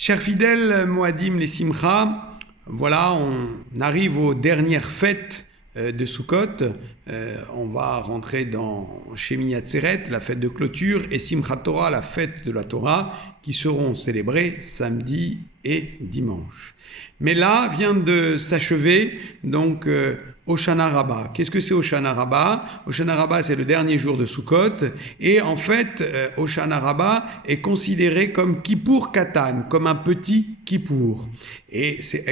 Chers fidèles, Moadim les Simcha, voilà, on arrive aux dernières fêtes de Sukkot. On va rentrer dans Shemini Atzeret, la fête de clôture, et Simchat Torah, la fête de la Torah, qui seront célébrées samedi et dimanche. Mais là vient de s'achever donc Hoshana Rabbah. Qu'est-ce que c'est Hoshana Rabbah? Hoshana Rabbah, c'est le dernier jour de Sukkot, et en fait, Hoshana Rabbah est considéré comme Kippour Katan, comme un petit Kippour. Et c'est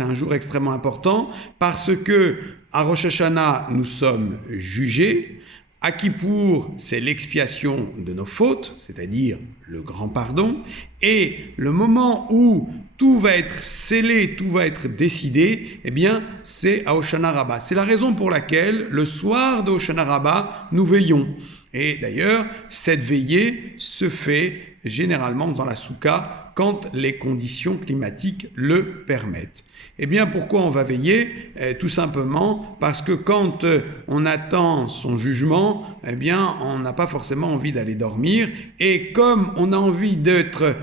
un jour extrêmement important parce que à Rosh Hashanah, nous sommes jugés. À Kippour, c'est l'expiation de nos fautes, c'est-à-dire le grand pardon. Et le moment où tout va être scellé, tout va être décidé, eh bien, c'est à Hoshana Rabbah. C'est la raison pour laquelle, le soir de Hoshana Rabbah, nous veillons. Et d'ailleurs, cette veillée se fait généralement dans la soukha quand les conditions climatiques le permettent. Eh bien, pourquoi on va veiller? Tout simplement parce que quand on attend son jugement, eh bien, on n'a pas forcément envie d'aller dormir. Et comme on a envie d'être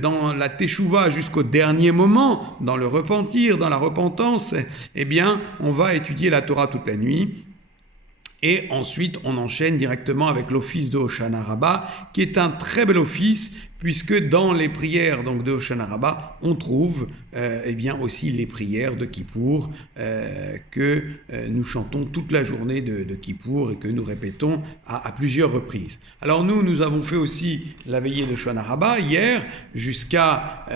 dans la teshuva jusqu'au dernier moment, dans le repentir, dans la repentance, eh bien, on va étudier la Torah toute la nuit. Et ensuite, on enchaîne directement avec l'office de Hoshana Rabbah, qui est un très bel office, puisque dans les prières donc, de Hoshana Rabbah, on trouve eh bien aussi les prières de Kippour que nous chantons toute la journée de Kippour et que nous répétons à plusieurs reprises. Alors nous avons fait aussi la veillée de Hoshana Rabbah hier jusqu'à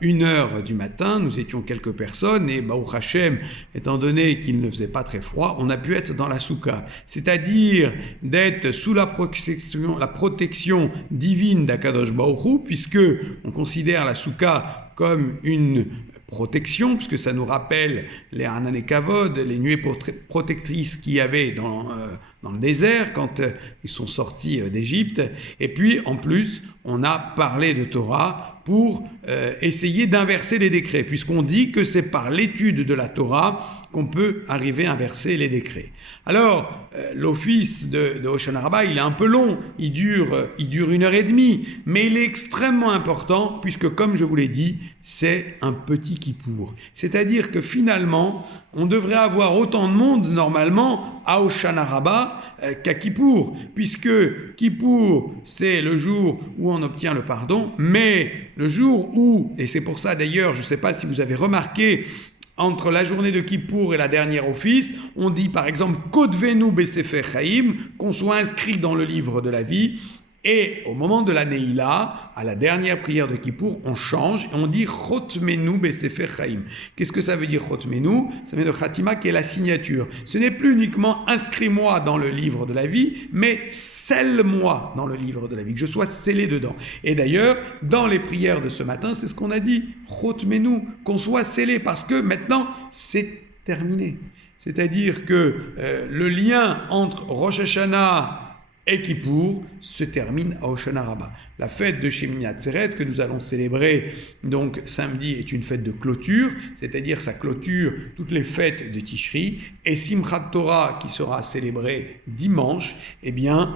1h du matin. Nous étions quelques personnes et Baruch Hashem, étant donné qu'il ne faisait pas très froid, on a pu être dans la soukha, c'est-à-dire d'être sous la protection divine d'Akadosh Baruch Hu, puisque on considère la soukha comme une protection, puisque ça nous rappelle les Hanan Kavod, les nuées protectrices qu'il y avait dans le désert quand ils sont sortis d'Égypte. Et puis, en plus, on a parlé de Torah pour essayer d'inverser les décrets, puisqu'on dit que c'est par l'étude de la Torah qu'on peut arriver à inverser les décrets. Alors, l'office de Hoshana Rabbah, il est un peu long, il dure 1h30, mais il est extrêmement important, puisque comme je vous l'ai dit, c'est un petit Kippour. C'est-à-dire que finalement, on devrait avoir autant de monde, normalement, à Hoshana Rabbah qu'à Kippour, puisque Kippour, c'est le jour où on obtient le pardon, mais le jour où, et c'est pour ça d'ailleurs, je ne sais pas si vous avez remarqué, entre la journée de Kippour et la dernière office, on dit par exemple « Kodvenu besefer chaim », qu'on soit inscrit dans le livre de la vie. Et au moment de la Neila, à la dernière prière de Kippour, on change et on dit Chotmenu besefer chaim. Qu'est-ce que ça veut dire Chotmenu? Ça vient de Khatima qui est la signature. Ce n'est plus uniquement inscris-moi dans le livre de la vie, mais scelle-moi dans le livre de la vie, que je sois scellé dedans. Et d'ailleurs, dans les prières de ce matin, c'est ce qu'on a dit, Chotmenu, qu'on soit scellé, parce que maintenant, c'est terminé. C'est-à-dire que le lien entre Rosh Hashanah et Kippour se termine à Hoshana Rabbah. La fête de Shemini Atzeret que nous allons célébrer donc samedi est une fête de clôture, c'est-à-dire ça clôture toutes les fêtes de Tishri, et Simchat Torah qui sera célébrée dimanche, eh bien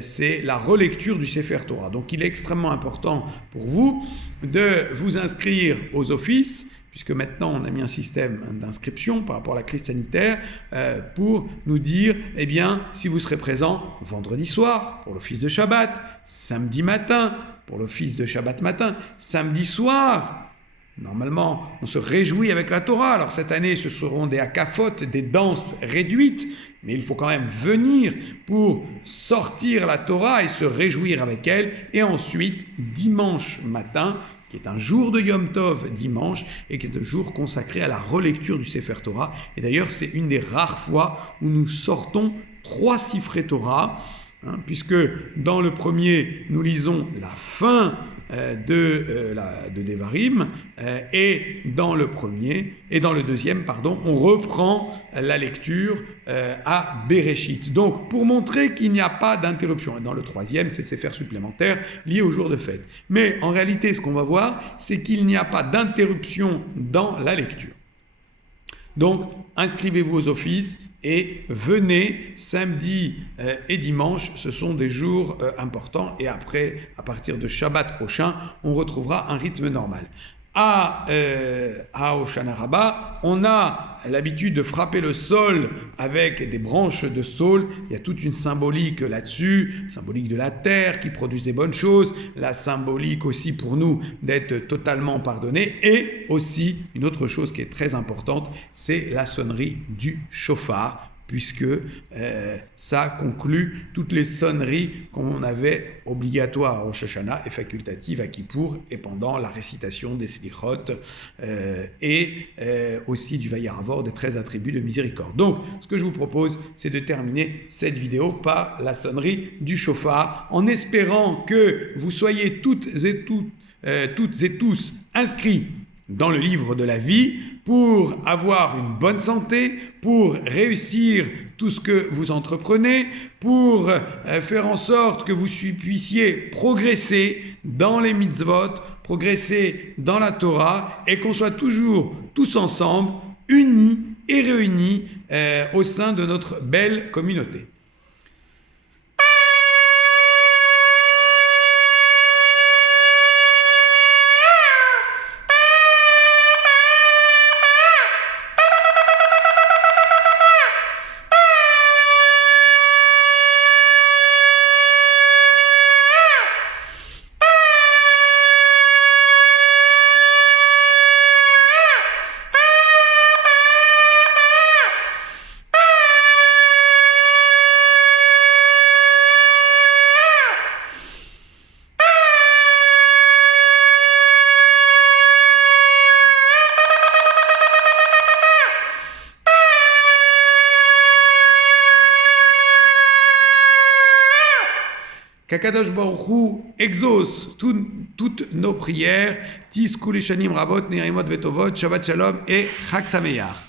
c'est la relecture du Sefer Torah. Donc il est extrêmement important pour vous de vous inscrire aux offices, puisque maintenant on a mis un système d'inscription par rapport à la crise sanitaire, pour nous dire, eh bien, si vous serez présent vendredi soir pour l'office de Shabbat, samedi matin pour l'office de Shabbat matin, samedi soir, normalement on se réjouit avec la Torah. Alors cette année ce seront des hakafot, des danses réduites, mais il faut quand même venir pour sortir la Torah et se réjouir avec elle. Et ensuite, dimanche matin, qui est un jour de Yom Tov dimanche et qui est un jour consacré à la relecture du Sefer Torah. Et d'ailleurs, c'est une des rares fois où nous sortons 3 Sifrei Torah, puisque dans le premier, nous lisons la fin de Devarim, et dans le deuxième, on reprend la lecture à Bereshit. Donc, pour montrer qu'il n'y a pas d'interruption. Et dans le troisième, c'est Sefer supplémentaire lié au jour de fête. Mais en réalité, ce qu'on va voir, c'est qu'il n'y a pas d'interruption dans la lecture. Donc, inscrivez-vous aux offices et venez samedi et dimanche, ce sont des jours importants. Et après, à partir de Shabbat prochain, on retrouvera un rythme normal. À Hoshana Rabbah, on a l'habitude de frapper le sol avec des branches de saule. Il y a toute une symbolique là-dessus, symbolique de la terre qui produit des bonnes choses, la symbolique aussi pour nous d'être totalement pardonnés, et aussi une autre chose qui est très importante, c'est la sonnerie du chauffard, puisque ça conclut toutes les sonneries qu'on avait obligatoires à Rosh Hashanah et facultatives à Kippour et pendant la récitation des Slichot et aussi du Vayaravor, des 13 attributs de miséricorde. Donc, ce que je vous propose, c'est de terminer cette vidéo par la sonnerie du chauffard, en espérant que vous soyez toutes et tous inscrits dans le livre de la vie, pour avoir une bonne santé, pour réussir tout ce que vous entreprenez, pour faire en sorte que vous puissiez progresser dans les mitzvot, progresser dans la Torah, et qu'on soit toujours tous ensemble, unis et réunis au sein de notre belle communauté. Qu'Akadosh Baruch Hu exauce toutes nos prières. Tis Kul Shanim Rabot Nirimot Vetovot, Shabbat Shalom et Chag Sameach.